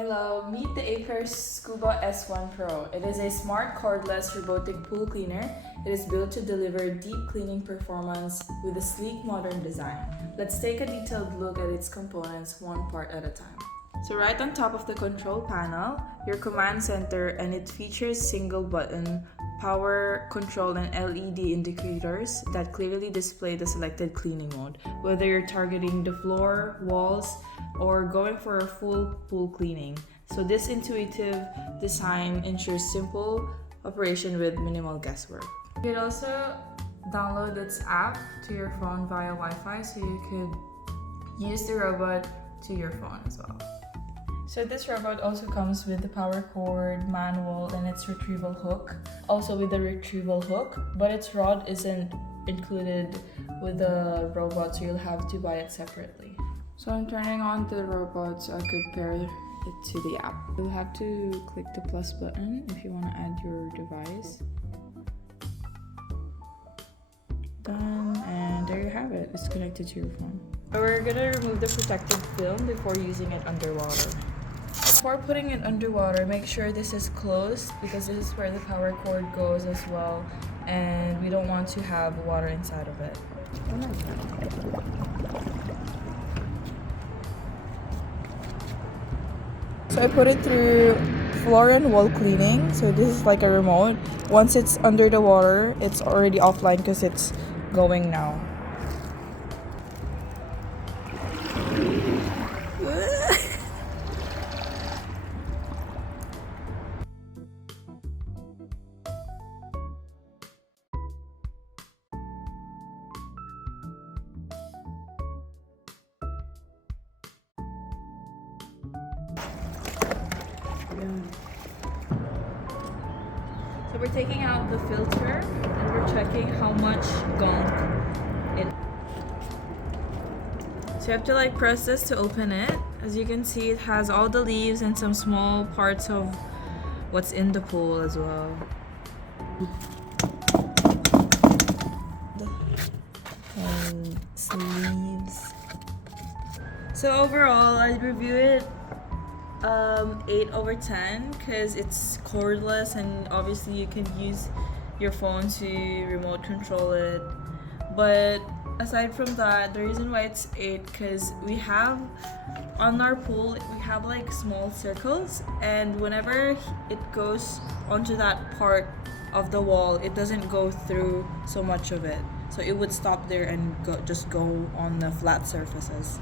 Hello, meet the Aiper Scuba S1 Pro. It is a smart cordless robotic pool cleaner. It is built to deliver deep cleaning performance with a sleek modern design. Let's take a detailed look at its components one part at a time. So right on top of the control panel, your command center, and it features single button, power control, and LED indicators that clearly display the selected cleaning mode, whether you're targeting the floor, walls, or going for a full pool cleaning. So this intuitive design ensures simple operation with minimal guesswork. You could also download its app to your phone via Wi-Fi, so you could use the robot to your phone as well. So this robot also comes with the power cord, manual, and its retrieval hook. Also with the retrieval hook, but its rod isn't included with the robot, so you'll have to buy it separately. So I'm turning on the robot so I could pair it to the app. You'll have to click the plus button if you want to add your device. Done, and there you have it. It's connected to your phone. So we're gonna remove the protective film before using it underwater. Before putting it underwater, make sure this is closed because this is where the power cord goes as well, and we don't want to have water inside of it. So I put it through floor and wall cleaning. So this is like a remote. Once it's under the water, it's already offline because it's going now. So we're taking out the filter and we're checking how much gunk it. So you have to press this to open it. As you can see, it has all the leaves and some small parts of what's in the pool as well. And sleeves. So overall, I'd review it 8/10 because it's cordless and obviously you can use your phone to remote control it. But aside from that, the reason why it's 8 because we have on our pool, we have small circles, and whenever it goes onto that part of the wall, it doesn't go through so much of it. So it would stop there and just go on the flat surfaces.